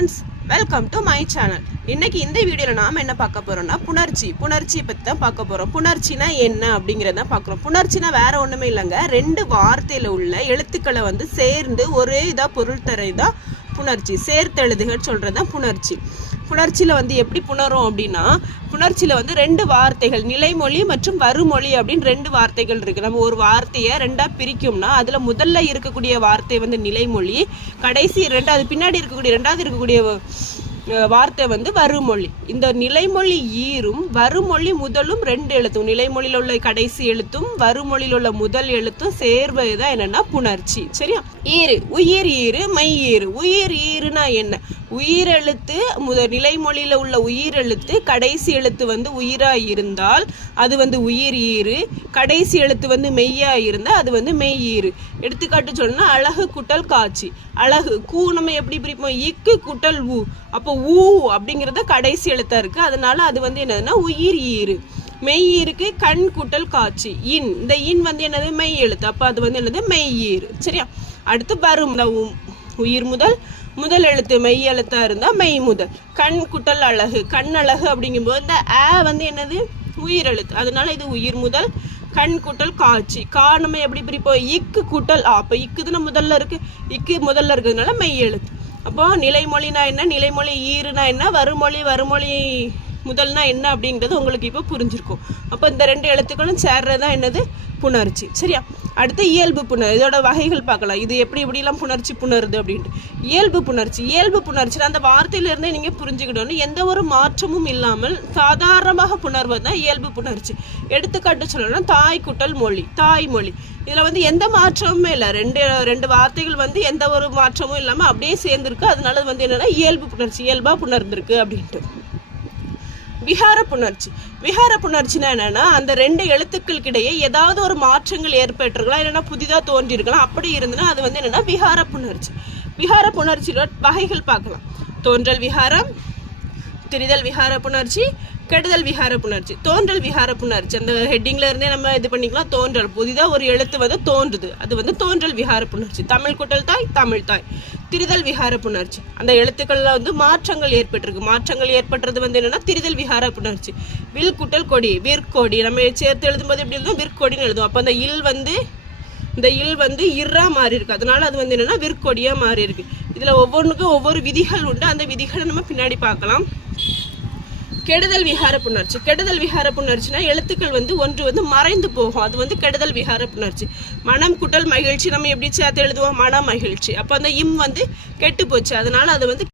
Friends welcome to my channel இன்னைக்கு இந்த வீடியோவில் நாம் என்ன பார்க்க போகிறோம்னா புணர்ச்சி. புணர்ச்சி பற்றி தான் பார்க்க போகிறோம் புணர்ச்சினா என்ன அப்படிங்கிறத பார்க்குறோம் புணர்ச்சினா வேற ஒன்றுமே இல்லைங்க. ரெண்டு வார்த்தையில் உள்ள எழுத்துக்களை வந்து சேர்ந்து ஒரே இதாக பொருள் தர இதாக புணர்ச்சி. சேர்த்தெழுதுகள் சொல்கிறது தான் புணர்ச்சி. புணர்ச்சியில் வந்து எப்படி புணரும் அப்படின்னா புணர்ச்சியில் வந்து ரெண்டு வார்த்தைகள் நிலைமொழி மற்றும் வருமொழி அப்படின்னு ரெண்டு வார்த்தைகள் இருக்குது நம்ம ஒரு வார்த்தையை ரெண்டாக பிரிக்கும்னா அதில் முதல்ல இருக்கக்கூடிய வார்த்தை வந்து நிலைமொழி கடைசி ரெண்டாவது பின்னாடி இருக்கக்கூடிய ரெண்டாவது இருக்கக்கூடிய வார்த்தை வந்து வருமொழி இந்த நிலைமொழி ஈரும் வருமொழி முதலும் ரெண்டு எழுத்தும். நிலைமொழியில் உள்ள கடைசி எழுத்தும் வருமொழியில் உள்ள முதல் எழுத்தும் சேர்வது தான் என்னன்னா புணர்ச்சி. சரியா? ஈரு உயிர் ஈரு மை ஈரு உயிர் ஈருனா என்ன? உயிரெழுத்து முத நிலைமொழியில உள்ள உயிரெழுத்து கடைசி எழுத்து வந்து உயிரா இருந்தால் அது வந்து உயிர் ஈறு. கடைசி எழுத்து வந்து மெய்யா இருந்தால் அது வந்து மெய் ஈறு. எடுத்துக்காட்டு சொன்னா அழகு குட்டல் காட்சி. அழகு கூ நம்ம எப்படி பிரிப்போம்? இக்கு குட்டல் ஊ அப்போ ஊ அப்படிங்கிறது கடைசி எழுத்தா இருக்கு. அதனால அது வந்து என்னதுன்னா உயிர் ஈறு. மெய் ஈருக்கு கண் குட்டல் காட்சி இன். இந்த இன் வந்து என்னது? மெய் எழுத்து. அப்போ அது வந்து என்னது? மெய் ஈறு. சரியா? அடுத்து வரும். இந்த உ- உயிர் முதல் முதல் எழுத்து மெய் எழுத்தா இருந்தா மெய் முதல். கண் குட்டல் அழகு. கண் அழகு அப்படிங்கும்போது இந்த ஆ வந்து என்னது? உயிர் எழுத்து. அதனால இது உயிர் முதல் கண் குட்டல் காட்சி. கா நம்ம எப்படி பிரிப்போம்? இக்கு குட்டல். ஆ அப்போ இக்குதுன்னு முதல்ல இருக்கு. இக்கு முதல்ல இருக்கிறதுனால மெய் எழுத்து. அப்போ நிலைமொழினா என்ன? நிலைமொழி ஈறுனா என்ன? வருமொழி வருமொழி முதல்னா என்ன அப்படிங்கிறது உங்களுக்கு இப்போ புரிஞ்சிருக்கும். அப்போ இந்த ரெண்டு எழுத்துக்களும் சேர்றது தான் என்னது? புணர்ச்சி. சரியா? அடுத்து இயல்பு புணர். இதோட வகைகள் பார்க்கலாம். இது எப்படி எப்படிலாம் புணர்ச்சி புணருது அப்படின்ட்டு. இயல்பு புணர்ச்சி. இயல்பு புணர்ச்சி அந்த வார்த்தையிலிருந்தே நீங்கள் புரிஞ்சுக்கிடணும். எந்த ஒரு மாற்றமும் இல்லாமல் சாதாரணமாக புணர்வது தான் இயல்பு புணர்ச்சி. எடுத்துக்காட்டு சொல்லணும்னா தாய் குட்டல் மொழி தாய்மொழி இதில் வந்து எந்த மாற்றமுமே இல்லை. ரெண்டு ரெண்டு வார்த்தைகள் வந்து எந்த ஒரு மாற்றமும் இல்லாமல் அப்படியே சேர்ந்துருக்கு. அதனால வந்து என்னன்னா இயல்பு புணர்ச்சி இயல்பாக புணர்ந்திருக்கு அப்படின்ட்டு. விகார புணர்ச்சி. விகார புணர்ச்சினா என்னன்னா அந்த ரெண்டு எழுத்துக்களுக்கிடையே ஏதாவது ஒரு மாற்றங்கள் ஏற்பட்டிருக்கலாம் இல்லைன்னா புதிதாக தோன்றியிருக்கலாம். அப்படி இருந்ததுன்னா அது வந்து என்னன்னா விகார புணர்ச்சி. விகார புணர்ச்சியோட வகைகள் பார்க்கலாம். தோன்றல் விகாரம் திரிதல் விகார புணர்ச்சி கெடுதல் விகார புணர்ச்சி தோன்றல் விகார புணர்ச்சி. அந்த ஹெட்டிங்ல இருந்தே நம்ம இது பண்ணிக்கலாம் தோன்றல். புதிதாக ஒரு எழுத்து வந்து தோன்றுது. அது வந்து தோன்றல் விகார புணர்ச்சி. தமிழ் குட்டல் தாய் தமிழ் தாய். திரிதல் விகார புணர்ச்சி. அந்த எழுத்துக்களில் வந்து மாற்றங்கள் ஏற்பட்டிருக்கு. மாற்றங்கள் ஏற்பட்டுறது வந்து என்னன்னா திரிதல் விகார புணர்ச்சி. வில் குட்டல் கொடி விற்கொடி நம்ம சேர்த்து எழுதும்போது எப்படி எழுதும் விற்கொடின்னு எழுதும் அப்போ அந்த இல் வந்து இந்த இல் வந்து இர்ரா மாறி இருக்கு. அதனால அது வந்து என்னன்னா விற்கொடியா மாறி இருக்கு. இதுல ஒவ்வொன்றுக்கும் ஒவ்வொரு விதிகள் உண்டு. அந்த விதிகளை நம்ம பின்னாடி பார்க்கலாம். கெடுதல் விகார புணர்ச்சி. கெடுதல் விகார புணர்ச்சினா எழுத்துக்கள் வந்து ஒன்று வந்து மறைந்து போகும். அது வந்து கெடுதல் விகார புணர்ச்சி. மனம் குட்டல் மகிழ்ச்சி நம்ம எப்படி சேர்த்து எழுதுவோம்? மன மகிழ்ச்சி அப்போ அந்த இம் வந்து கெட்டு போச்சு. அதனால அது வந்து